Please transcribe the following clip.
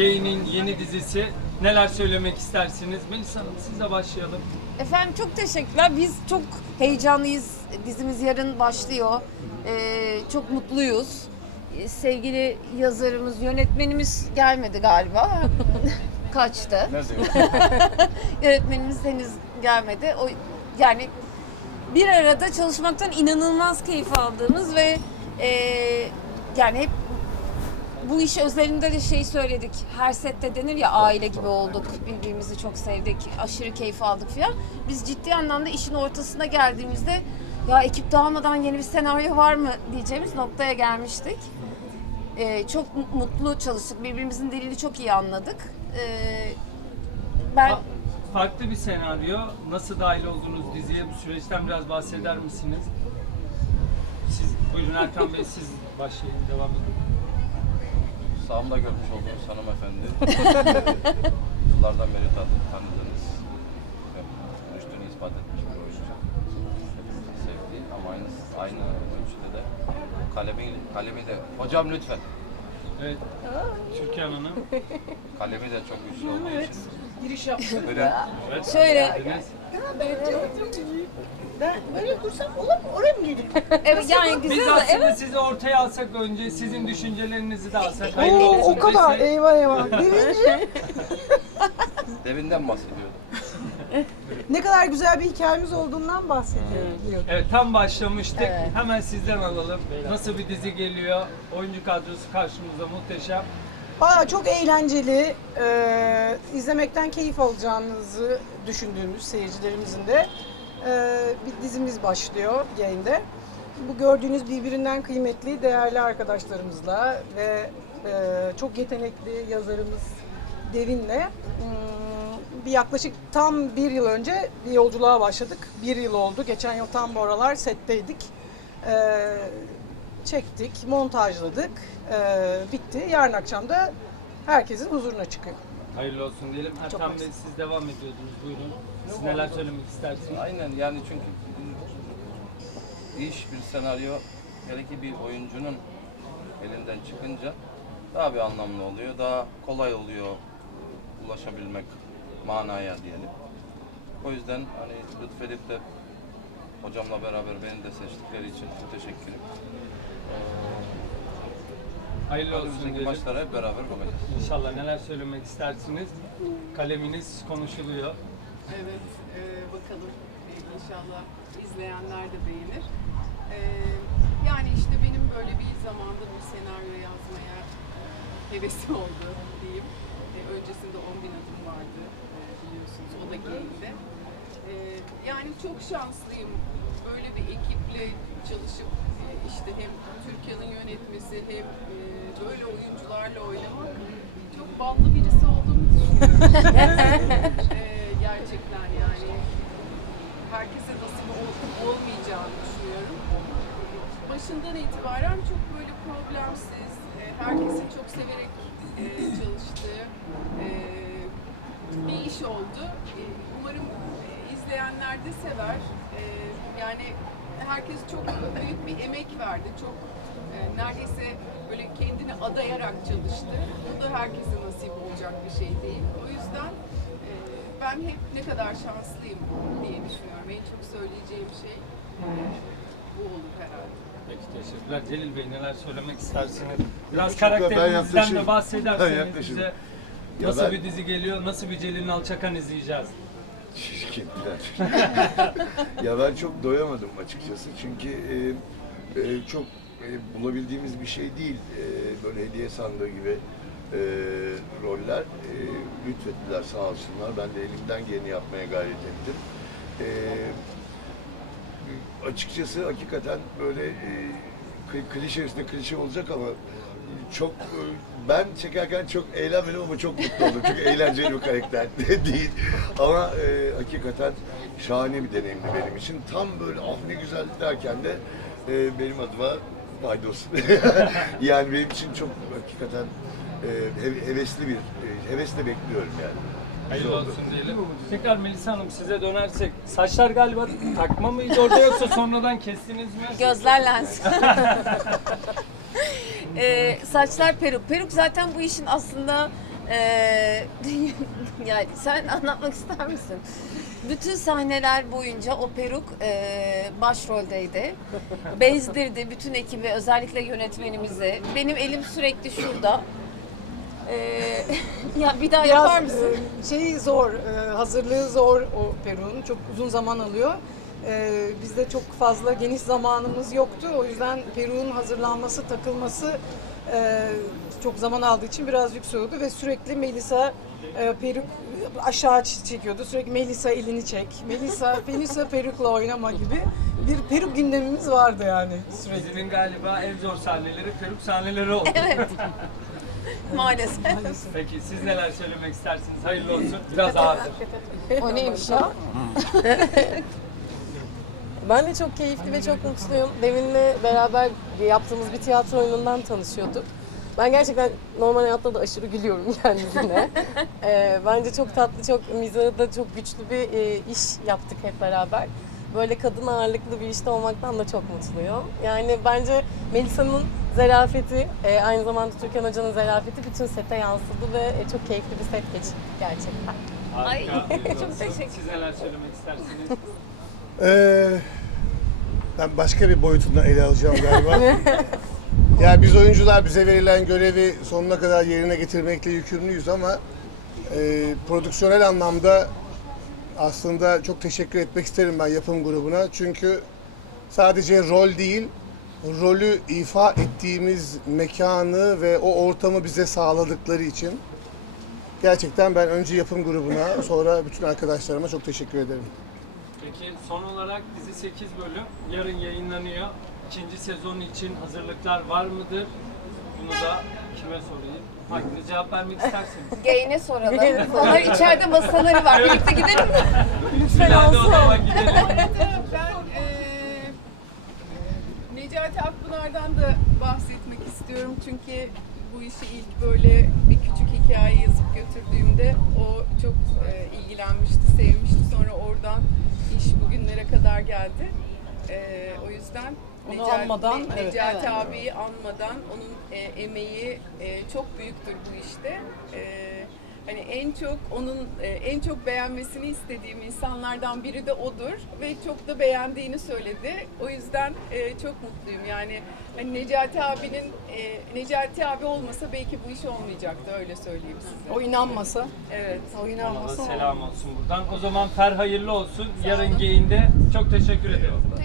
Yayının yeni dizisi. Neler söylemek istersiniz? Melisa Hanım sizle başlayalım. Efendim çok teşekkürler. Biz çok heyecanlıyız. Dizimiz yarın başlıyor. Ee, çok mutluyuz. Ee, Sevgili yazarımız, yönetmenimiz gelmedi galiba. Kaçtı. Ne diyor? Yönetmenimiz henüz gelmedi. O yani bir arada çalışmaktan inanılmaz keyif aldığımız ve e, yani hep bu iş özelinde de şey söyledik. Her sette denir ya aile gibi olduk. Birbirimizi çok sevdik. Aşırı keyif aldık falan. Biz ciddi anlamda işin ortasına geldiğimizde ya ekip dağılmadan yeni bir senaryo var mı diyeceğimiz noktaya gelmiştik. Ee, çok mu- mutlu çalıştık. Birbirimizin dilini çok iyi anladık. Ee, ben Fa- Farklı bir senaryo. Nasıl dahil oldunuz diziye? Bu süreçten biraz bahseder misiniz? Siz buyurun Erkan Bey siz başlayın devam edin. Sağımda görmüş olduğunuz hanımefendi. Yıllardan beri tanı- tanıdığınız, ve dönüştüğünü ispat etmiş bir oyuncu. Hepimizin sevdiği ama aynı, aynı ölçüde de kalemi, kalemi de, hocam lütfen. Evet. Türkan Hanım. Kalemi de çok güçlü olduğu için. Giriş yaptım. Şöyle. Ben böyle dursam olur mu? Oraya mı geleyim? evet yani Biz güzel aslında evet. sizi ortaya alsak önce sizin düşüncelerinizi de alsak. Hayırlı Oo, olsun o kadar. dese. Eyvah eyvah. Birinci. devinden bahsediyordu. ne kadar güzel bir hikayemiz olduğundan bahsediyorum. diyor. Evet tam başlamıştık. Evet. Hemen sizden alalım. Nasıl bir dizi geliyor? Oyuncu kadrosu karşımızda muhteşem. Valla çok eğlenceli. Ee, izlemekten keyif alacağınızı düşündüğümüz seyircilerimizin de ee, bir dizimiz başlıyor yayında. Bu gördüğünüz birbirinden kıymetli, değerli arkadaşlarımızla ve ee, çok yetenekli yazarımız Devin'le hmm, bir yaklaşık tam bir yıl önce bir yolculuğa başladık. Bir yıl oldu. Geçen yıl tam bu aralar setteydik. Ee, çektik, montajladık, ee, bitti. Yarın akşam da herkesin huzuruna çıkıyor. Hayırlı olsun diyelim. Erkan mersi. Bey siz devam ediyordunuz. Buyurun. Siz neler söylemek istersiniz? Aynen yani çünkü iş bir senaryo hele ki bir oyuncunun elinden çıkınca daha bir anlamlı oluyor. Daha kolay oluyor ulaşabilmek manaya diyelim. O yüzden hani lütfedip de hocamla beraber beni de seçtikleri için çok teşekkürüm. Hayırlı olsun Önümüzdeki diyelim. maçlara hep beraber bakacağız. İnşallah neler söylemek istersiniz? Kaleminiz konuşuluyor. Evet, e, bakalım. E, İnşallah izleyenler de beğenir. E, yani işte benim böyle bir zamanda bir senaryo yazmaya e, hevesi oldu diyeyim. E, öncesinde 10 bin adım vardı e, biliyorsunuz. O da Gain'de. E, yani çok şanslıyım. Böyle bir ekiple çalışıp işte hem Türkiye'nin yönetmesi hem e, böyle oyuncularla oynamak çok ballı birisi olduğumu düşünüyorum. Ee, gerçekten yani herkese nasip ol- olmayacağını düşünüyorum. Başından itibaren çok böyle problemsiz, e, herkesin çok severek e, çalıştığı e, bir iş oldu. E, Umarım e, izleyenler de sever. E, Yani herkes çok büyük bir emek verdi. Çok e, neredeyse böyle kendini adayarak çalıştı. Bu da herkese nasip olacak bir şey değil. O yüzden e, ben hep ne kadar şanslıyım diye düşünüyorum. En çok söyleyeceğim şey e, bu olur herhalde. Peki teşekkürler. Celil Bey neler söylemek istersiniz? Biraz Çok da ben karakterinizden de. Ben bahsederseniz yaklaşayım. bize Ya nasıl ben- bir dizi geliyor, nasıl bir Celil'in Alçakan izleyeceğiz? Biraz. ya ben çok doyamadım açıkçası çünkü e, e, çok e, bulabildiğimiz bir şey değil. E, böyle hediye sandığı gibi e, roller e, lütfettiler sağ olsunlar. Ben de elimden geleni yapmaya gayret ettim. E, açıkçası hakikaten böyle e, klişe üstüne klişe olacak ama çok ben çekerken çok eğlenmedim ama çok mutlu oldum. Çok eğlenceli bir karakter değil. Ama e, hakikaten şahane bir deneyimdi benim için. Tam böyle ah ne güzel derken de e, benim adıma faydos. yani benim için çok hakikaten e, he- hevesli bir, e, hevesle bekliyorum yani. Hayırlı olsun diyelim. Tekrar Melisa Hanım size dönersek saçlar galiba takma mıydı orada yoksa sonradan kestiniz mi? Gözler lens. Ee, saçlar peruk. Peruk zaten bu işin aslında Ee, yani sen anlatmak ister misin? Bütün sahneler boyunca o peruk e, başroldeydi. Bezdirdi bütün ekibi, özellikle yönetmenimizi. Benim elim sürekli şurada. Ee, ya bir daha yapar mısın? e, şey zor, e, hazırlığı zor o peruğun. Çok uzun zaman alıyor. E, bizde çok fazla geniş zamanımız yoktu. O yüzden peruğun hazırlanması, takılması e, çok zaman aldığı için biraz yükseliyordu ve sürekli Melisa e, peruk aşağı çekiyordu. Sürekli Melisa elini çek, Melisa, Melisa perukla oynama gibi bir peruk gündemimiz vardı yani sürekli. Dizinin galiba en zor sahneleri peruk sahneleri oldu. Evet. Maalesef. Peki siz neler söylemek istersiniz? Hayırlı olsun. Biraz ağırdır. O neymiş ya? Ben de çok keyifli ve çok mutluyum. Demin'le beraber yaptığımız bir tiyatro oyunundan tanışıyorduk. Ben gerçekten normal hayatta da aşırı gülüyorum kendisine. Ee, bence çok tatlı, çok mizahı da çok güçlü bir e, iş yaptık hep beraber. Böyle kadın ağırlıklı bir işte olmaktan da çok mutluyum. Yani bence Melisa'nın zarafeti, e, aynı zamanda Türkan Hoca'nın zarafeti bütün sete yansıdı ve e, çok keyifli bir set geçti gerçekten. Harika. Ay, çok teşekkür- Siz neler söylemek istersiniz? Ee, ben başka bir boyutundan ele alacağım galiba. yani biz oyuncular bize verilen görevi sonuna kadar yerine getirmekle yükümlüyüz ama e, prodüksiyonel anlamda aslında çok teşekkür etmek isterim ben yapım grubuna. Çünkü sadece rol değil, rolü ifa ettiğimiz mekanı ve o ortamı bize sağladıkları için gerçekten ben önce yapım grubuna sonra bütün arkadaşlarıma çok teşekkür ederim. Peki son olarak dizi 8 bölüm yarın yayınlanıyor. İkinci sezon için hazırlıklar var mıdır? Bunu da kime sorayım? Hanginiz cevap vermek isterseniz. Gain'e soralım. Onlar içeride masaları var. Birlikte gidelim mi? Lütfen o olsun. zaman gidelim. Ben Necati Akpınar'dan da bahsetmek istiyorum çünkü bu işi ilk böyle bir küçük hikaye yazıp götürdüğümde o çok eee, ilgilenmişti, sevmişti. Sonra oradan iş bugünlere kadar geldi. Eee, o yüzden Onu anmadan, Ne- evet. Necati abiyi anmadan onun e, emeği e, çok büyüktür bu işte. E, hani en çok onun e, en çok beğenmesini istediğim insanlardan biri de odur ve çok da beğendiğini söyledi. O yüzden e, çok mutluyum. Yani hani Necati abinin e, Necati abi olmasa belki bu iş olmayacaktı öyle söyleyeyim size. O inanmasa, Evet. o Ona inanmasa selam olsun buradan. O zaman Fer hayırlı olsun. Yarın geyinde çok teşekkür ederim. Gör-